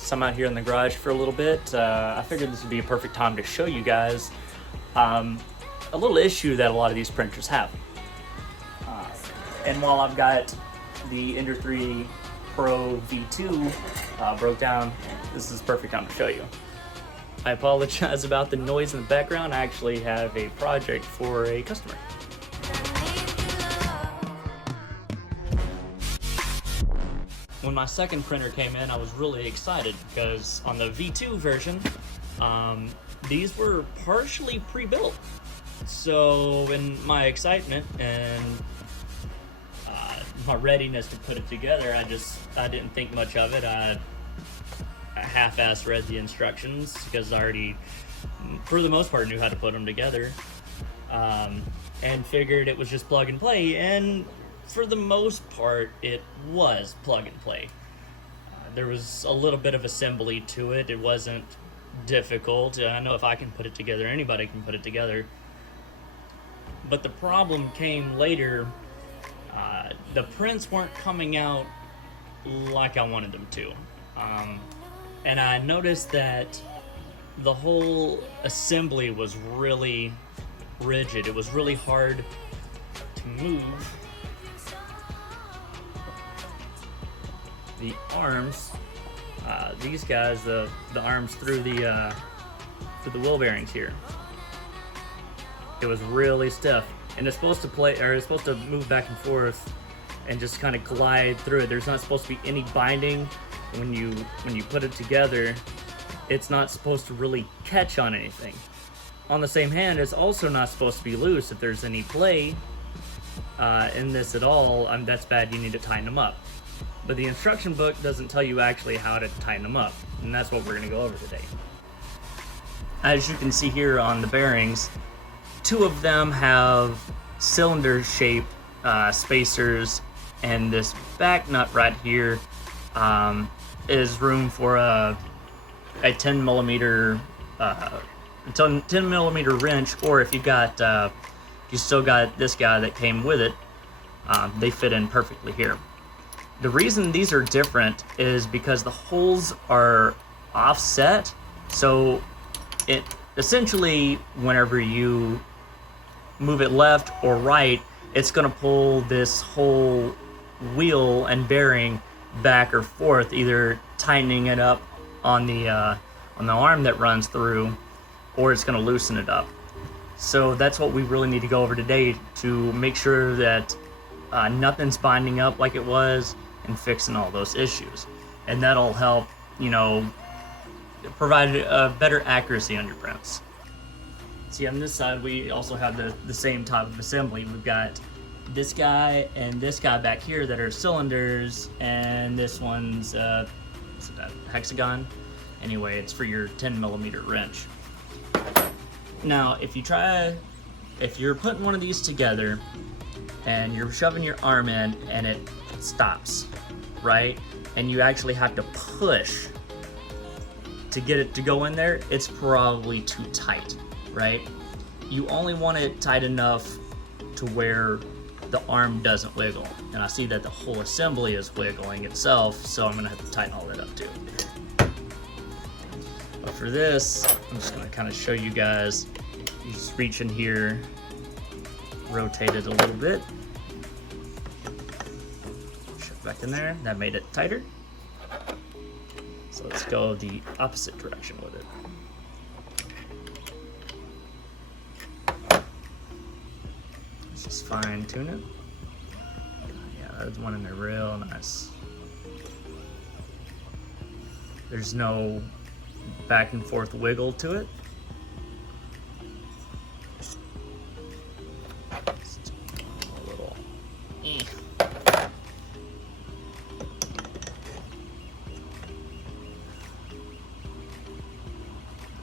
so I'm out here in the garage for a little bit. I figured this would be a perfect time to show you guys a little issue that a lot of these printers have. And while I've got the Ender 3 Pro V2 broke down, this is the perfect time to show you. I apologize about the noise in the background. I actually have a project for a customer. When my second printer came in, I was really excited because on the V2 version, these were partially pre-built. So in my excitement and my readiness to put it together, I didn't think much of it. I half-assed read the instructions because I already, for the most part, knew how to put them together, and figured it was just plug and play. And for the most part, it was plug and play. There was a little bit of assembly to it. It wasn't difficult. I know if I can put it together, anybody can put it together. But the problem came later. The prints weren't coming out like I wanted them to. And I noticed that the whole assembly was really rigid. It was really hard to move. The arms, these guys, the arms through the wheel bearings here. It was really stiff, and it's supposed to move back and forth and just kind of glide through it. There's not supposed to be any binding when you put it together. It's not supposed to really catch on anything. On the same hand, it's also not supposed to be loose. If there's any play in this at all, that's bad. You need to tighten them up. But the instruction book doesn't tell you actually how to tighten them up, and that's what we're going to go over today. As you can see here on the bearings, two of them have cylinder-shaped spacers, and this back nut right here is room for a 10 millimeter wrench, or if you still got this guy that came with it, they fit in perfectly here. The reason these are different is because the holes are offset, so it essentially, whenever you move it left or right, it's going to pull this whole wheel and bearing back or forth, either tightening it up on the arm that runs through, or it's going to loosen it up. So that's what we really need to go over today, to make sure that nothing's binding up like it was, and fixing all those issues. And that'll help, provide a better accuracy on your prints. See, on this side, we also have the same type of assembly. We've got this guy and this guy back here that are cylinders, and this one's what's that, hexagon? Anyway, it's for your 10 millimeter wrench. Now, if you're putting one of these together and you're shoving your arm in and it stops, right? And you actually have to push to get it to go in there, it's probably too tight, right? You only want it tight enough to where the arm doesn't wiggle. And I see that the whole assembly is wiggling itself, so I'm gonna have to tighten all that up too. But for this, I'm just gonna kind of show you guys. You just reach in here, rotate it a little bit, shove back in there. That made it tighter. So let's go the opposite direction with it. Let's just fine tune it. Yeah, there's one in there real nice. There's no back and forth wiggle to it.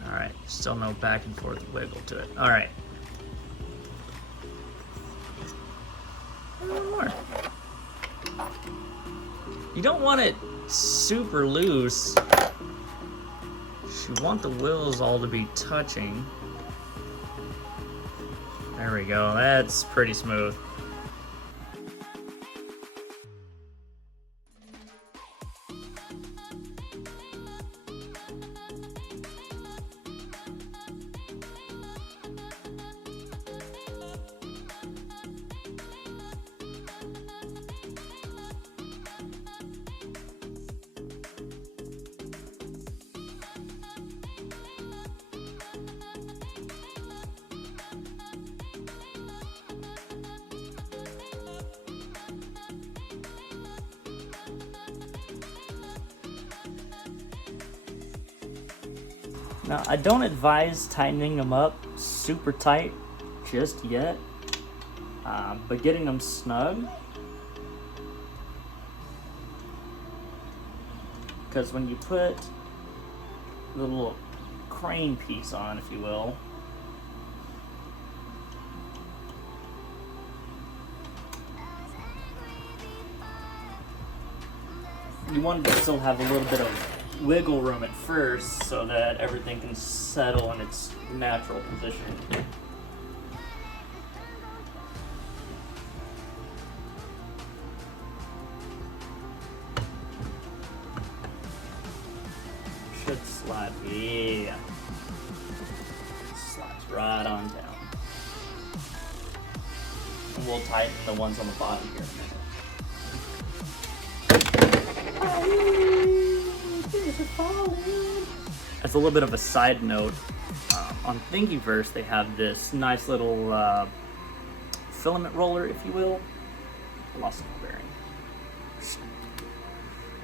Alright, still no back and forth wiggle to it. Alright. One more. You don't want it super loose. You want the wheels all to be touching. There we go, that's pretty smooth. Now, I don't advise tightening them up super tight just yet, but getting them snug, because when you put the little crane piece on, if you will, you want to still have a little bit of wiggle room at first so that everything can settle in its natural position. Should slide, yeah. Slides right on down. And we'll tighten the ones on the bottom here in a minute. As a little bit of a side note, on Thingiverse they have this nice little filament roller, if you will. Lost the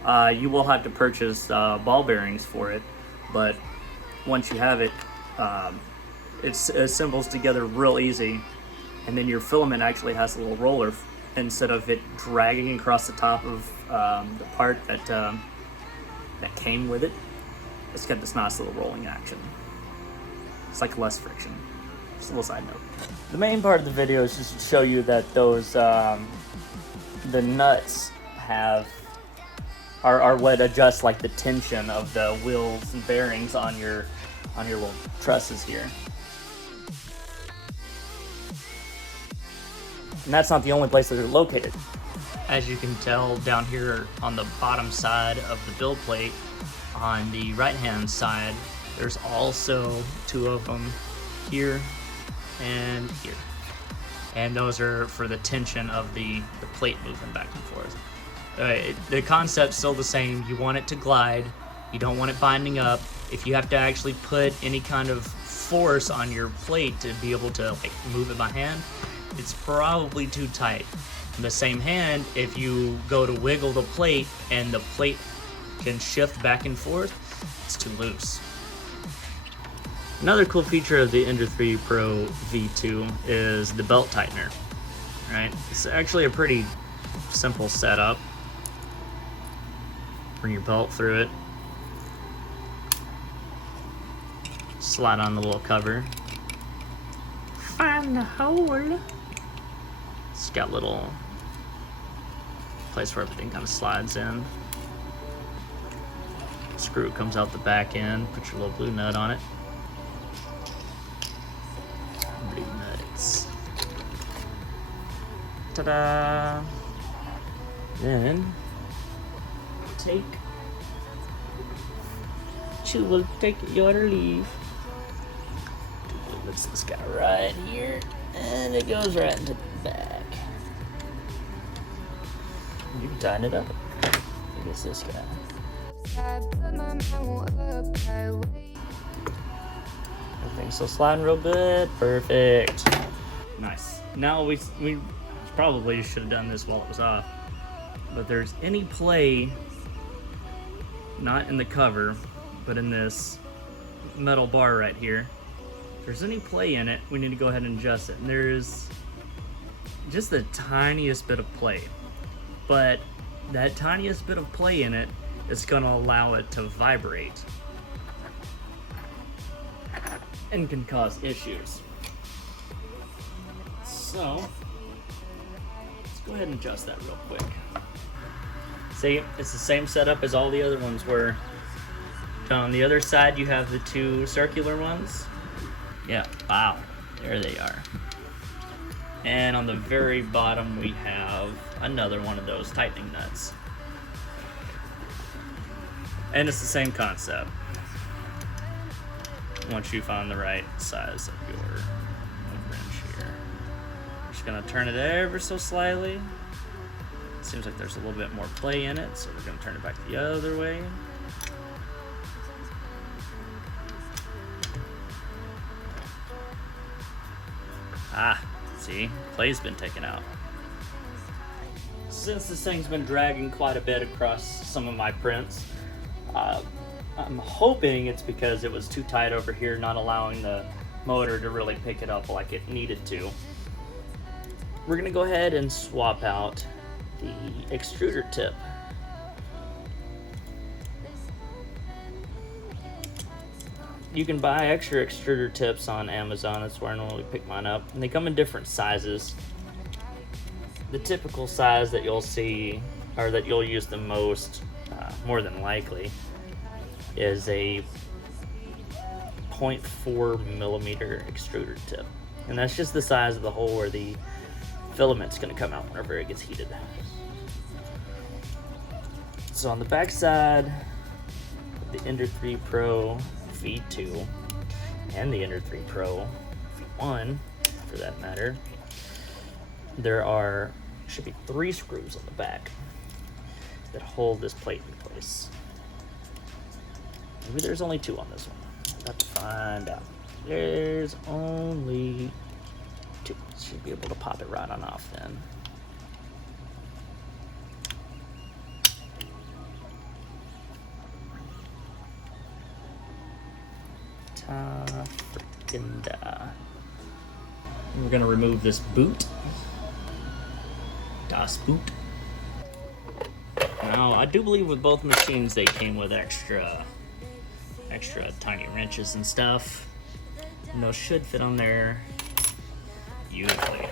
bearing. You will have to purchase ball bearings for it, but once you have it, it assembles together real easy, and then your filament actually has a little roller instead of it dragging across the top of the part that came with it. It's got this nice little rolling action. It's like less friction. Just a little side note. The main part of the video is just to show you that those the nuts are what adjust like the tension of the wheels and bearings on your little trusses here. And that's not the only place that they're located. As you can tell down here on the bottom side of the build plate, on the right hand side, there's also two of them here and here. And those are for the tension of the plate moving back and forth. The concept's still the same. You want it to glide. You don't want it binding up. If you have to actually put any kind of force on your plate to be able to like move it by hand, it's probably too tight. In the same hand, if you go to wiggle the plate and the plate can shift back and forth, it's too loose. Another cool feature of the Ender 3 Pro V2 is the belt tightener. Right? It's actually a pretty simple setup. Bring your belt through it. Slide on the little cover. Find the hole. It's got little place where everything kind of slides in. Screw comes out the back end. Put your little blue nut on it. Blue nuts. Ta-da! Then you will take your leave. Puts this guy right here, and it goes right into the back. You can tighten it up. I guess this guy. Everything's still sliding real good. Perfect. Nice. Now we probably should have done this while it was off. But there's any play, not in the cover, but in this metal bar right here. If there's any play in it, we need to go ahead and adjust it. And there's just the tiniest bit of play. But that tiniest bit of play in it is going to allow it to vibrate and can cause issues. So let's go ahead and adjust that real quick. See, it's the same setup as all the other ones were. On the other side you have the two circular ones. Yeah, wow, there they are. And on the very bottom we have another one of those tightening nuts. And it's the same concept. Once you find the right size of your wrench here. Just gonna turn it ever so slightly. Seems like there's a little bit more play in it, so we're gonna turn it back the other way. Ah, see, play's been taken out. Since this thing's been dragging quite a bit across some of my prints, I'm hoping it's because it was too tight over here, not allowing the motor to really pick it up like it needed to. We're gonna go ahead and swap out the extruder tip. You can buy extra extruder tips on Amazon. That's where I normally pick mine up. And they come in different sizes. The typical size that you'll see, or that you'll use the most, more than likely, is a 0.4 millimeter extruder tip. And that's just the size of the hole where the filament's gonna come out whenever it gets heated. So on the back side, the Ender 3 Pro V2 and the Ender 3 Pro V1 for that matter, there should be 3 screws on the back that hold this plate in place. Maybe there's only 2 on this one. I'll have to find out. There's only 2. Should be able to pop it right on off then. We're gonna remove this boot. Das Boot. Now, I do believe with both machines they came with extra tiny wrenches and stuff. And those should fit on there beautifully.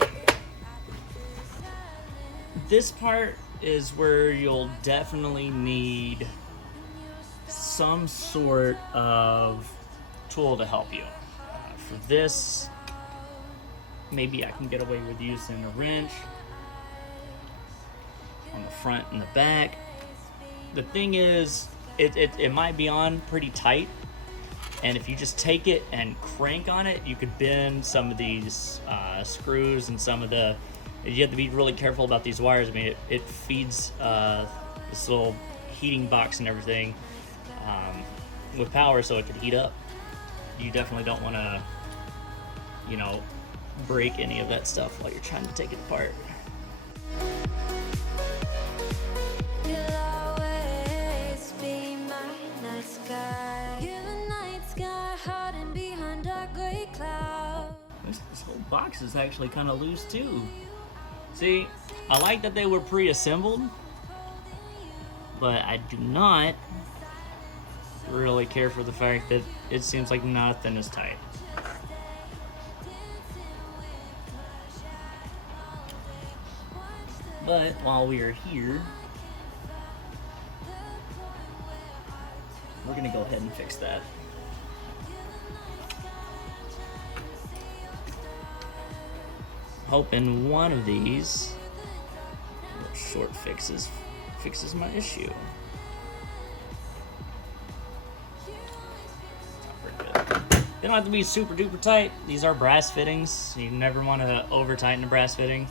This part is where you'll definitely need some sort of tool to help you. For this, maybe I can get away with using a wrench on the front and the back. The thing is, it might be on pretty tight, and if you just take it and crank on it, you could bend some of these screws and some of the. You have to be really careful about these wires. I mean, it feeds this little heating box and everything with power, so it could heat up. You definitely don't want to, break any of that stuff while you're trying to take it apart. This whole box is actually kind of loose too. See, I like that they were pre-assembled, but I do not really care for the fact that it seems like nothing is tight. But while we are here, we're gonna go ahead and fix that. Hoping one of these little short fixes my issue. They don't have to be super duper tight. These are brass fittings. You never want to over tighten a brass fitting.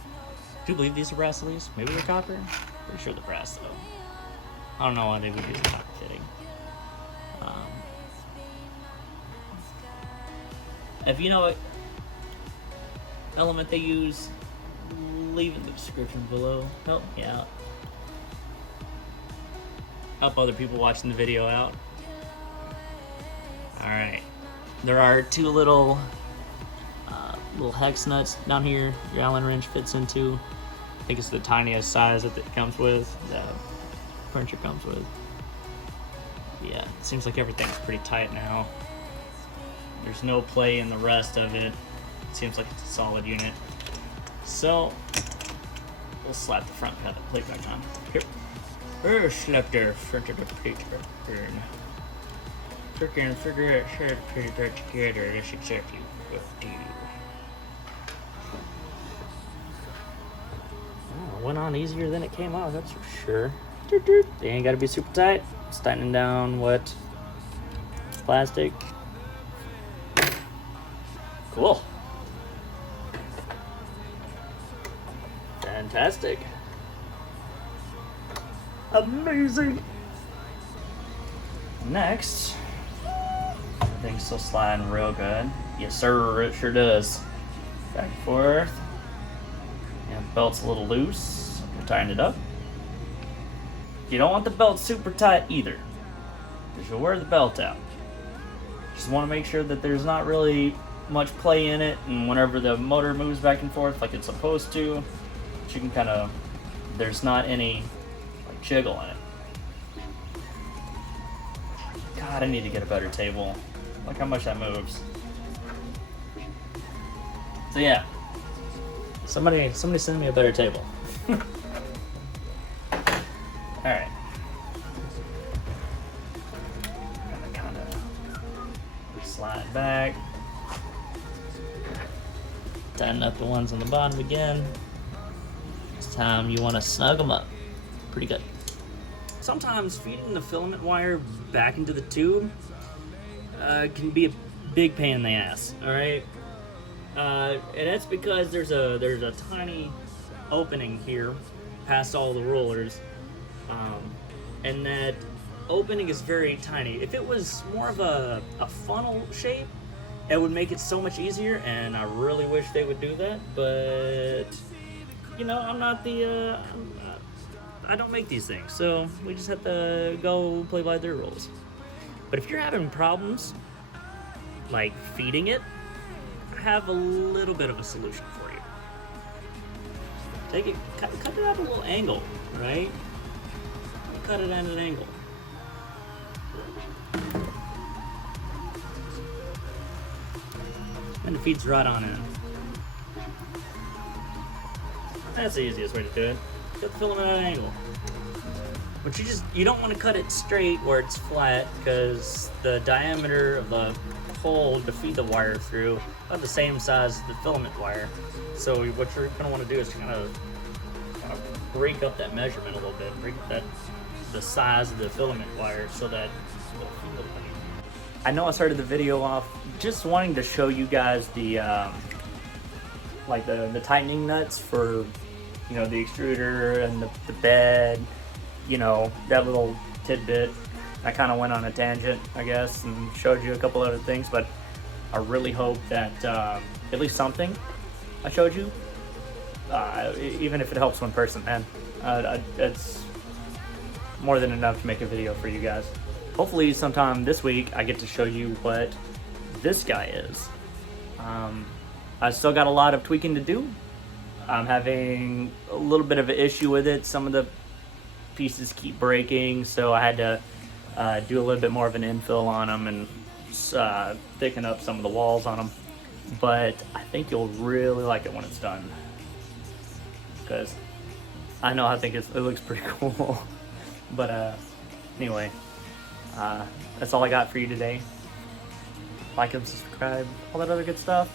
Do you believe these are brass at least? Maybe they're copper? Pretty sure they're brass though. I don't know why they would use a copper fitting. If you know what element they use, leave in the description below. Help me out. Help other people watching the video out. Alright. There are 2 little hex nuts down here your Allen wrench fits into. I think it's the tiniest size that it comes with, the printer comes with. Yeah, it seems like everything's pretty tight now. There's no play in the rest of it. It seems like it's a solid unit. So, we'll slap the front of the plate back on. Here. Slap the front of the plate back on. Freaking figure out how to put it back together. That's exactly what I do. Oh, it went on easier than it came out, that's for sure. They ain't gotta be super tight. It's tightening down what? Plastic. Cool. Fantastic. Amazing. Next, everything's still sliding real good. Yes, sir, it sure does. Back and forth. And belt's a little loose. We'll tighten it up. You don't want the belt super tight either. is you'll wear the belt out. Just want to make sure that there's not really much play in it, and whenever the motor moves back and forth like it's supposed to, you can kind of, there's not any like jiggle in it. God, I need to get a better table. Look how much that moves. So yeah, somebody send me a better table. All right. Kind of slide back. Tighten up the ones on the bottom again. This time you want to snug them up pretty good. Sometimes feeding the filament wire back into the tube can be a big pain in the ass. All right, and that's because there's a tiny opening here past all the rollers, and that opening is very tiny. If it was more of a funnel shape, it would make it so much easier, and I really wish they would do that, but you know, I'm not the I don't make these things, so we just have to go play by their rules. But if you're having problems like feeding it, I have a little bit of a solution for you. Take it, cut it at a little angle, right? Cut it at an angle. And it feeds right on in. That's the easiest way to do it. Cut the filament at an angle. But you don't want to cut it straight where it's flat, because the diameter of the hole to feed the wire through is about the same size as the filament wire. So what you're going to want to do is kind of break up that measurement a little bit, break up the size of the filament wire so that I know I started the video off just wanting to show you guys the like the tightening nuts for, you know, the extruder and the bed, you know, that little tidbit. I kind of went on a tangent, I guess, and showed you a couple other things, but I really hope that at least something I showed you, even if it helps one person, man, it's more than enough to make a video for you guys. Hopefully sometime this week I get to show you what this guy is. I still got a lot of tweaking to do. I'm having a little bit of an issue with it. Some of the pieces keep breaking, so I had to do a little bit more of an infill on them and thicken up some of the walls on them. But I think you'll really like it when it's done, because I know I think it looks pretty cool. But anyway, that's all I got for you today. Like and subscribe, all that other good stuff.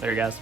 There you guys.